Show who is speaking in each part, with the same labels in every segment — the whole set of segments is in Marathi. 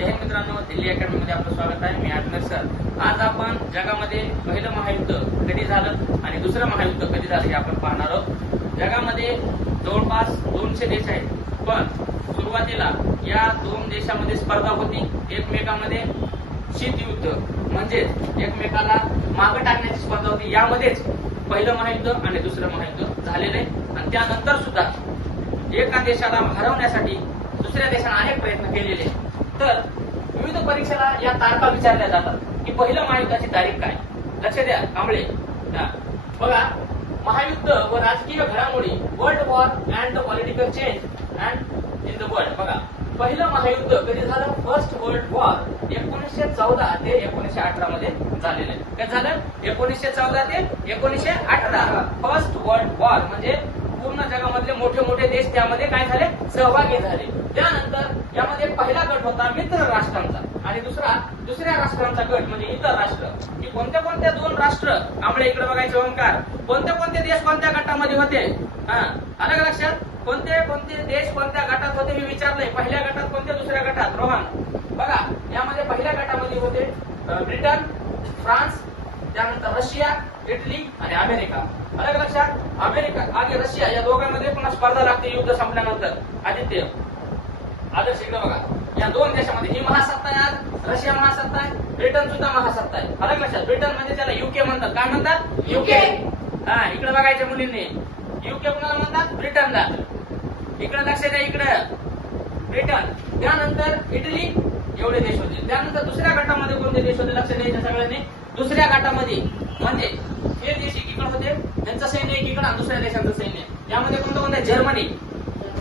Speaker 1: जय हिंद मित्रांनो दिल्ली अकॅडमीमध्ये आपलं स्वागत आहे. मी आजमेर सर. आज आपण जगामध्ये पहिलं महायुद्ध कधी झालं आणि दुसरं महायुद्ध कधी झालं हे आपण पाहणार आहोत. जगामध्ये जवळपास दोनशे देश आहेत पण सुरुवातीला या दोन देशामध्ये स्पर्धा होती. एकमेकांमध्ये शीतयुद्ध म्हणजेच एकमेकाला मागं टाकण्याची स्पर्धा होती. यामध्येच पहिलं महायुद्ध आणि दुसरं महायुद्ध झालेलं आहे. आणि त्यानंतर सुद्धा एका देशाला हरवण्यासाठी दुसऱ्या देशाने अनेक प्रयत्न केलेले तर विविध परीक्षेला या तारखा विचारल्या जातात. की पहिलं महायुद्धाची तारीख काय? लक्ष द्या कांबळे. बघा महायुद्ध व राजकीय घडामोडी world war and the political change and in the world बघा पहिलं महायुद्ध कधी झालं? फर्स्ट वर्ल्ड वॉर एकोणीसशे चौदा ते एकोणीसशे अठरा मध्ये झालेलं आहे. काय झालं? एकोणीसशे चौदा ते एकोणीसशे अठरा. फर्स्ट वर्ल्ड वॉर म्हणजे पूर्ण जगामधले मोठे मोठे देश त्यामध्ये काय झाले? सहभागी झाले. त्यानंतर यामध्ये पहिला गट होता मित्र राष्ट्रांचा. आणि दुसरा दुसऱ्या राष्ट्रांचा गट म्हणजे इतर राष्ट्र. की कोणत्या कोणत्या दोन राष्ट्र आम्हाला इकडे बघायचे ओंकार. कोणते कोणते देश कोणत्या गटामध्ये होते? हा आलं का लक्षात? कोणते कोणते देश कोणत्या गटात होते मी विचारलंय. पहिल्या गटात कोणत्या दुसऱ्या गटात रोहन. बघा यामध्ये पहिल्या गटामध्ये होते ब्रिटन फ्रान्स त्यानंतर रशिया इटली आणि अमेरिका. अलग लक्षात अमेरिका आणि रशिया या दोघांमध्ये पुन्हा स्पर्धा लागते युद्ध संपल्यानंतर. आदित्य आदर्श इकडे बघा. या दोन देशामध्ये ही महासत्ता आहे आज. रशिया महासत्ता आहे ब्रिटन सुद्धा महासत्ता आहे. अलग लक्षात ब्रिटन म्हणजे त्याला युके म्हणतात. काय म्हणतात? युके हा इकडे बघायच्या मुलींनी. युके कुणाला म्हणतात? ब्रिटनला. इकडे लक्ष द्या इकडे. ब्रिटन. त्यानंतर इटली एवढे देश होते. त्यानंतर दुसऱ्या गटामध्ये कोणते देश होते? लक्ष द्यायच्या सगळ्यांनी. दुसऱ्या गटामध्ये म्हणजे हे देश एकीकडे होते त्यांचं सैन्य एकीकडे आणि दुसऱ्या देशांचं सैन्य. यामध्ये कोणतं कोणतं? जर्मनी.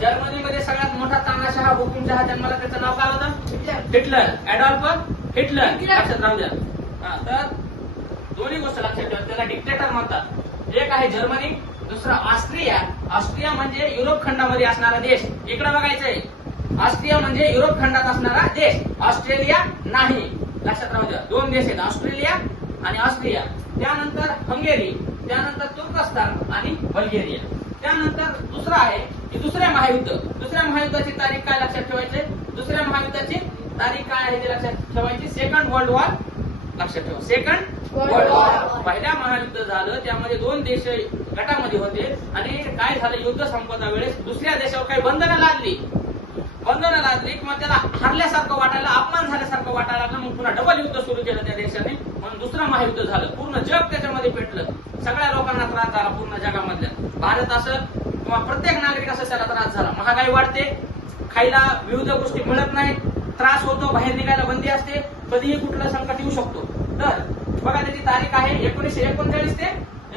Speaker 1: जर्मनीमध्ये सगळ्यात मोठा तानाशहा हुकुमशहा जन्माला त्याचं नाव काय होतं? हिटलर. Adolf Hitler. लक्षात राहू द्या. तर दोन्ही गोष्ट लक्षात ठेवा. त्याला डिक्टेटर म्हणतात. एक आहे जर्मनी दुसरा ऑस्ट्रिया. ऑस्ट्रिया म्हणजे युरोप खंडामध्ये असणारा देश. इकडे बघायचंय. ऑस्ट्रिया म्हणजे युरोप खंडात असणारा देश. ऑस्ट्रेलिया नाही. लक्षात राहू द्या. दोन देश आहेत. ऑस्ट्रेलिया आणि ऑस्ट्रिया त्यानंतर हंगेरी त्यानंतर तुर्कस्तान आणि बल्गेरिया. त्यानंतर दुसरा आहे की दुसरे महायुद्ध. दुसऱ्या महायुद्धाची तारीख काय लक्षात ठेवायचे? दुसऱ्या महायुद्धाची तारीख काय आहे ते लक्षात ठेवायची? सेकंड वर्ल्ड वॉर लक्षात ठेवा. सेकंड वर्ल्ड वॉर पहिल्या महायुद्ध झालं त्यामध्ये दोन देश गटामध्ये होते. आणि काय झालं? युद्ध संपवता वेळेस दुसऱ्या देशावर काही बंधनं लागली. बंधनं लादली किंवा त्याला हरल्यासारखं वाटायला अपमान झाल्यासारखं वाटायला लागलं. मग पुन्हा डबल युद्ध सुरू केलं त्या देशाने. म्हणून दुसरं महायुद्ध झालं. पूर्ण जग त्याच्यामध्ये पेटलं. सगळ्या लोकांना त्रास झाला पूर्ण जगामधल्या. भारत असं किंवा प्रत्येक नागरिक असं त्याला त्रास झाला. महागाई वाढते. खायला विविध गोष्टी मिळत नाहीत. त्रास होतो बाहेर निघायला बंदी असते. कधीही कुठलं संकट येऊ शकतो. तर बघा त्याची तारीख आहे एकोणीसशे एकोणचाळीस ते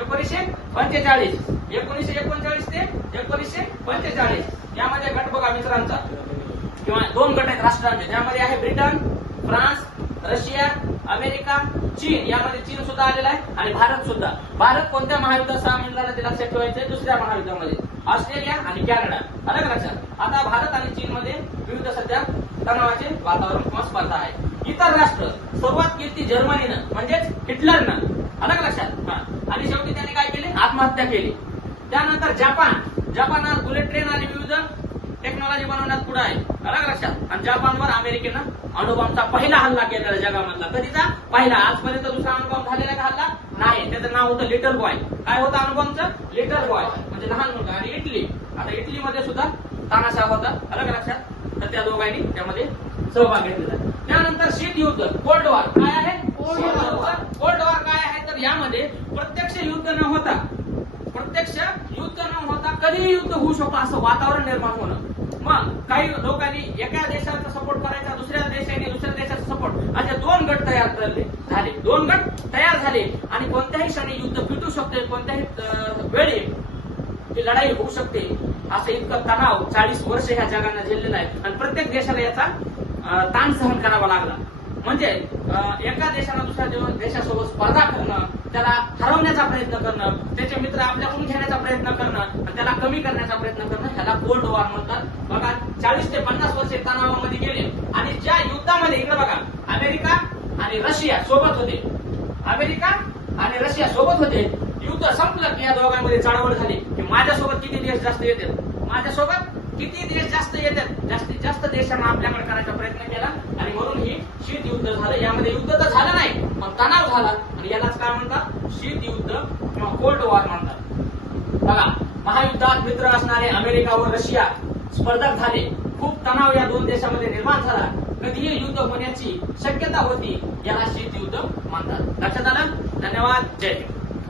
Speaker 1: एकोणीसशे पंचेचाळीस. एकोणीसशे एकोणचाळीस ते एकोणीसशे पंचेचाळीस. यामध्ये गट बघा मित्रांचा. किंवा दोन गट आहेत राष्ट्रांचे. त्यामध्ये आहे ब्रिटन फ्रान्स रशिया अमेरिका चीन. यामध्ये चीन सुद्धा आलेला आहे आणि भारत सुद्धा. भारत कोणत्या महायुद्धात सहा झाला ते लक्षात ठेवायचे? दुसऱ्या महायुद्धामध्ये. ऑस्ट्रेलिया आणि कॅनडा. अलग लक्षात? आता भारत आणि चीन मध्ये विविध सध्या तणावाचे वातावरण किंवा स्पर्धा आहे. इतर राष्ट्र सर्वात कीर्ती जर्मनीनं म्हणजेच हिटलरनं. अलग लक्षात? आणि शेवटी त्यांनी काय केले? आत्महत्या केली. त्यानंतर जपान. जपानात बुलेट ट्रेन आणि विविध टेक्नॉलॉजी बनवण्यात पुढे आहे. अलग लक्षात? आणि जपानवर अमेरिकेनं अणुबॉम्बचा पहिला हल्ला केलेला जगामधला. कधीचा? पहिला. आजपर्यंत दुसरा अणुबॉम्ब झालेला का हल्ला? नाही. त्याचं नाव होतं लिटल बॉय काय होतं अणुबॉम्बचं? लिटल बॉय म्हणजे लहान मुलगा. आणि इटली. आता इटलीमध्ये सुद्धा तानाशा होता. अलग लक्षात? तर त्या दोघांनी त्यामध्ये सहभाग घेतलेला त्यानंतर शीत युद्ध. कोल्ड वॉर काय आहे?
Speaker 2: Cold War.
Speaker 1: कोल्ड वॉर काय आहे? तर यामध्ये प्रत्यक्ष युद्ध न होता प्रत्यक्ष युद्ध न होता कधीही युद्ध होऊ शकतो असं वातावरण निर्माण होणं. मग काही लोकांनी एका देशाचा सपोर्ट करायचा दुसऱ्या देशाने दुसऱ्या देशाचा सपोर्ट असे दोन गट तयार झाले झाले. दोन गट तयार झाले आणि कोणत्याही क्षणी युद्ध पिटू शकते कोणत्याही वेळी ही लढाई होऊ शकते. असं इतकं तणाव चाळीस वर्ष ह्या जगानं झेललेला आहे. आणि प्रत्येक देशाला याचा ताण सहन करावा लागला. म्हणजे अं, एका देशाला दुसऱ्या देशासोबत स्पर्धा करणं त्याला हरवण्याचा प्रयत्न करणं त्याचे मित्र आपल्याकडून घेण्याचा प्रयत्न करणं आणि त्याला कमी करण्याचा प्रयत्न करणं ह्याला कोल्ड वॉर म्हणतात. बघा चाळीस ते पन्नास वर्षे तणावामध्ये गेले. आणि ज्या युद्धामध्ये इकडे बघा अमेरिका आणि रशिया सोबत होते. अमेरिका आणि रशिया सोबत होते. युद्ध संपलं की या दोघांमध्ये चळवळ झाली की माझ्यासोबत किती देश जास्त येतात? माझ्यासोबत किती देश जास्त येतात? जास्तीत जास्त देशांना आपल्याकडे करायचा प्रयत्न केला. आणि म्हणून ही शीत युद्ध झालं. यामध्ये युद्ध तर झालं तणाव झाला आणि यालाच काय म्हणतात? शीत युद्ध किंवा कोल्ड वॉर म्हणतात. बघा महायुद्धात मित्र असणारे अमेरिका व रशिया स्पर्धक झाले. खूप तणाव या दोन देशामध्ये निर्माण झाला. कधीही युद्ध होण्याची शक्यता होती याला शीत युद्ध म्हणतात. लक्षात आलं? धन्यवाद. जय हिंद.